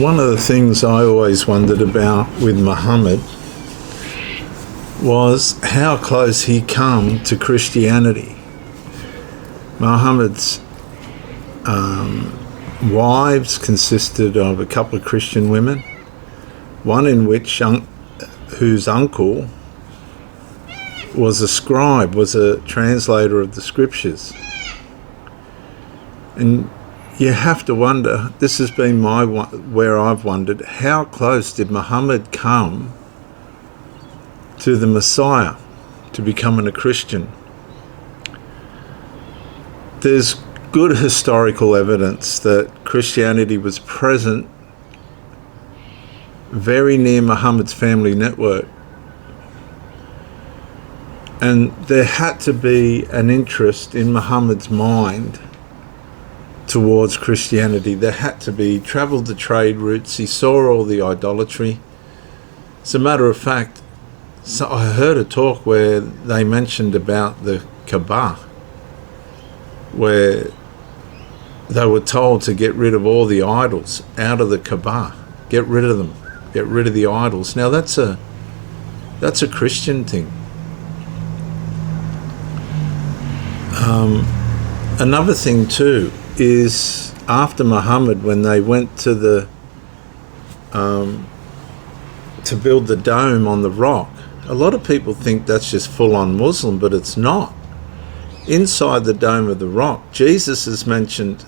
One of the things I always wondered about with Muhammad was how close he come to Christianity. Muhammad's wives consisted of a couple of Christian women, one in which whose uncle was a scribe, was a translator of the scriptures. And you have to wonder, this has been where I've wondered, how close did Muhammad come to the Messiah, to becoming a Christian? There's good historical evidence that Christianity was present very near Muhammad's family network. And there had to be an interest in Muhammad's mind towards Christianity. There had to be. He travelled the trade routes. He saw all the idolatry. As a matter of fact, so I heard a talk where they mentioned about the Kaaba, where they were told to get rid of all the idols out of the Kaaba. Get rid of them. Get rid of the idols. Now that's a Christian thing. Another thing too is after Muhammad, when they went to the to build the dome on the rock, a lot of people think that's just full-on Muslim, but it's not. Inside the dome of the rock, Jesus is mentioned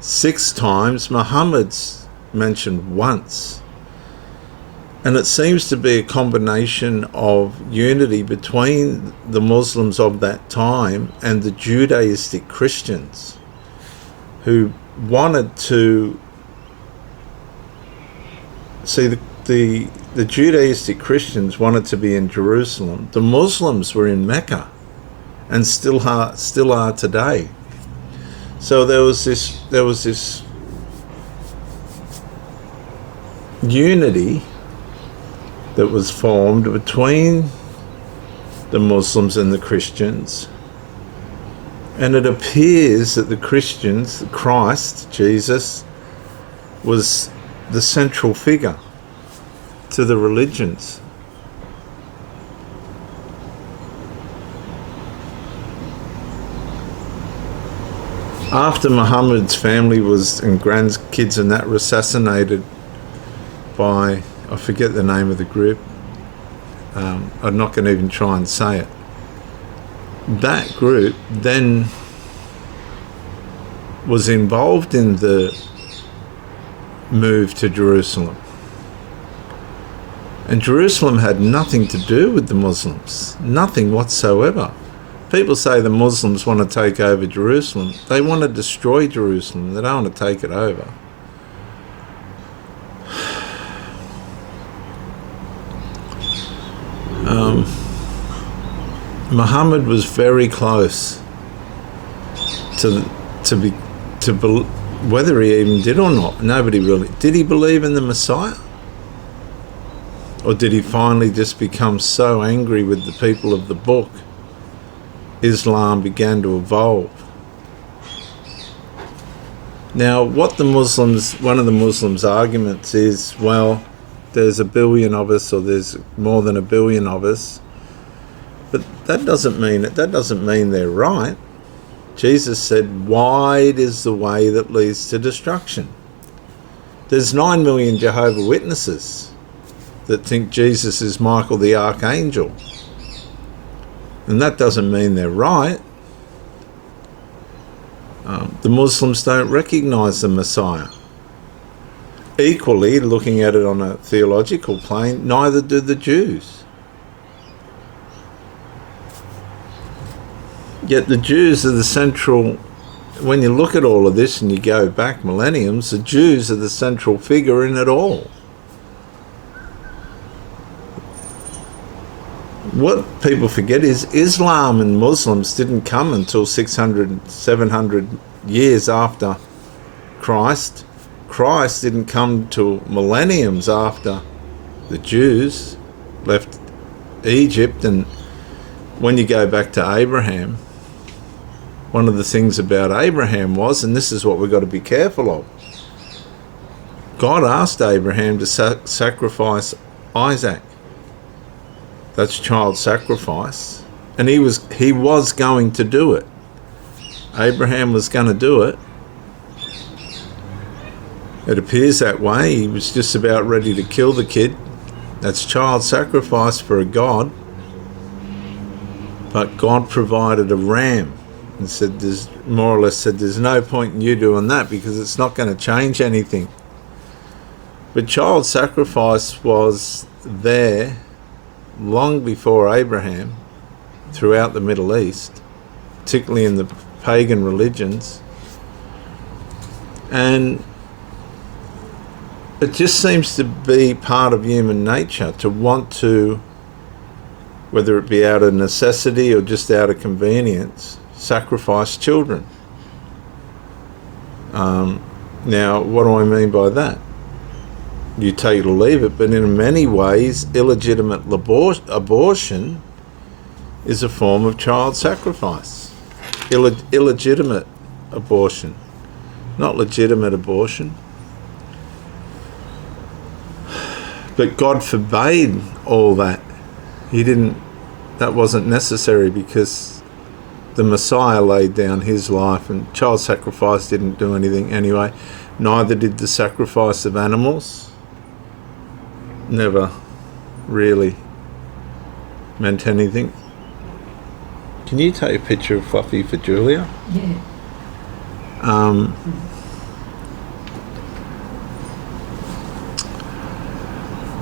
6 times, Muhammad's mentioned once. And it seems to be a combination of unity between the Muslims of that time and the Judaistic Christians who wanted to see the Judaistic Christians wanted to be in Jerusalem. The Muslims were in Mecca and still are today. So there was this unity that was formed between the Muslims and the Christians. And it appears that the Christians, Christ, Jesus, was the central figure to the religions. After Muhammad's family and grandkids and that were assassinated by, I forget the name of the group, I'm not going to even try and say it. That group then was involved in the move to Jerusalem. And Jerusalem had nothing to do with the Muslims, nothing whatsoever. People say the Muslims want to take over Jerusalem. They want to destroy Jerusalem. They don't want to take it over. Muhammad was very close to whether he even did or not. Nobody really. Did he believe in the Messiah? Or did he finally just become so angry with the people of the book, Islam began to evolve? Now, one of the Muslims' arguments is, well, there's a billion of us, or there's more than a billion of us. But that doesn't mean they're right. Jesus said, wide is the way that leads to destruction. There's 9 million Jehovah's Witnesses that think Jesus is Michael the Archangel. And that doesn't mean they're right. The Muslims don't recognize the Messiah. Equally, looking at it on a theological plane, neither do the Jews. Yet the Jews are the central, when you look at all of this and you go back millenniums, the Jews are the central figure in it all. What people forget is Islam and Muslims didn't come until 600, 700 years after Christ. Christ didn't come till millenniums after the Jews left Egypt. And when you go back to Abraham, one of the things about Abraham was, and this is what we've got to be careful of, God asked Abraham to sacrifice Isaac. That's child sacrifice. And he was going to do it. Abraham was going to do it. It appears that way. He was just about ready to kill the kid. That's child sacrifice for a God. But God provided a ram and said, there's no point in you doing that because it's not going to change anything. But child sacrifice was there long before Abraham throughout the Middle East, particularly in the pagan religions. And it just seems to be part of human nature to want to, whether it be out of necessity or just out of convenience, sacrifice children. Now, what do I mean by that? You take it or leave it, but in many ways, illegitimate abortion is a form of child sacrifice. Illegitimate abortion, not legitimate abortion. But God forbade all that. That wasn't necessary because the Messiah laid down his life, and child sacrifice didn't do anything anyway. Neither did the sacrifice of animals. Never really meant anything. Can you take a picture of Fluffy for Julia? Yeah.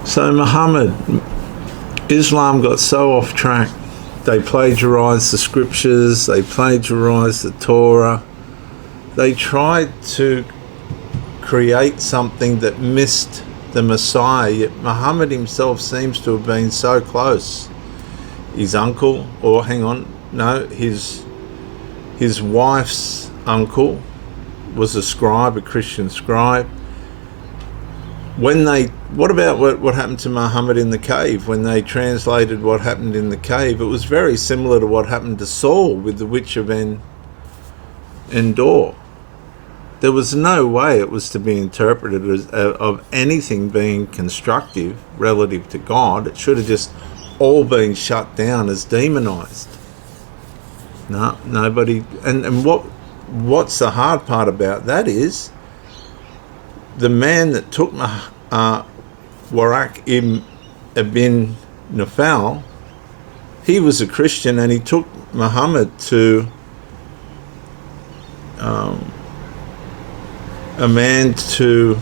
So Muhammad, Islam got so off track. They plagiarized the scriptures, they plagiarized the Torah. They tried to create something that missed the Messiah, yet Muhammad himself seems to have been so close. His uncle, or his wife's uncle was a scribe, a Christian scribe. What about what happened to Muhammad in the cave? When they translated what happened in the cave, it was very similar to what happened to Saul with the witch of Endor. There was no way it was to be interpreted as of anything being constructive relative to God. It should have just all been shut down as demonized. No, nobody. And what's the hard part about that is the man that took Waraqah ibn Nawfal, he was a Christian, and he took Muhammad to a man to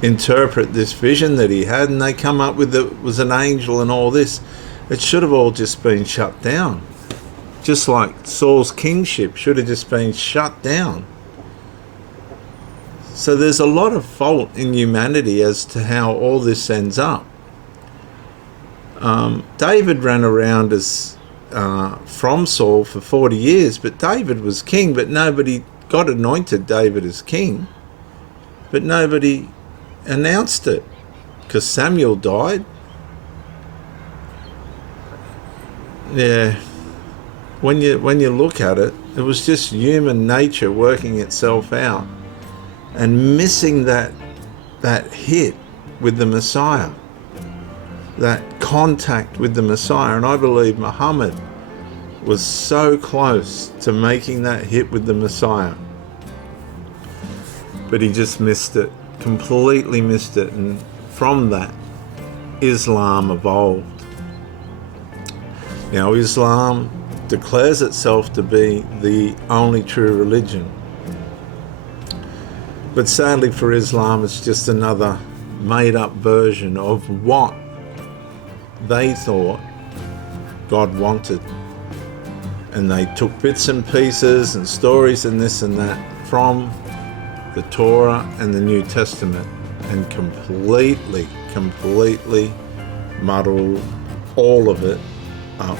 interpret this vision that he had, and they come up with it was an angel and all this. It should have all just been shut down. Just like Saul's kingship should have just been shut down. So there's a lot of fault in humanity as to how all this ends up. David ran around as from Saul for 40 years, but David was king, but God anointed David as king, but nobody announced it because Samuel died. Yeah, when you look at it, it was just human nature working itself out and missing that hit with the Messiah, that contact with the Messiah. And I believe Muhammad was so close to making that hit with the Messiah, but he just missed it, completely missed it. And from that, Islam evolved. Now, Islam declares itself to be the only true religion. But sadly for Islam, it's just another made-up version of what they thought God wanted. And they took bits and pieces and stories and this and that from the Torah and the New Testament and completely muddled all of it up.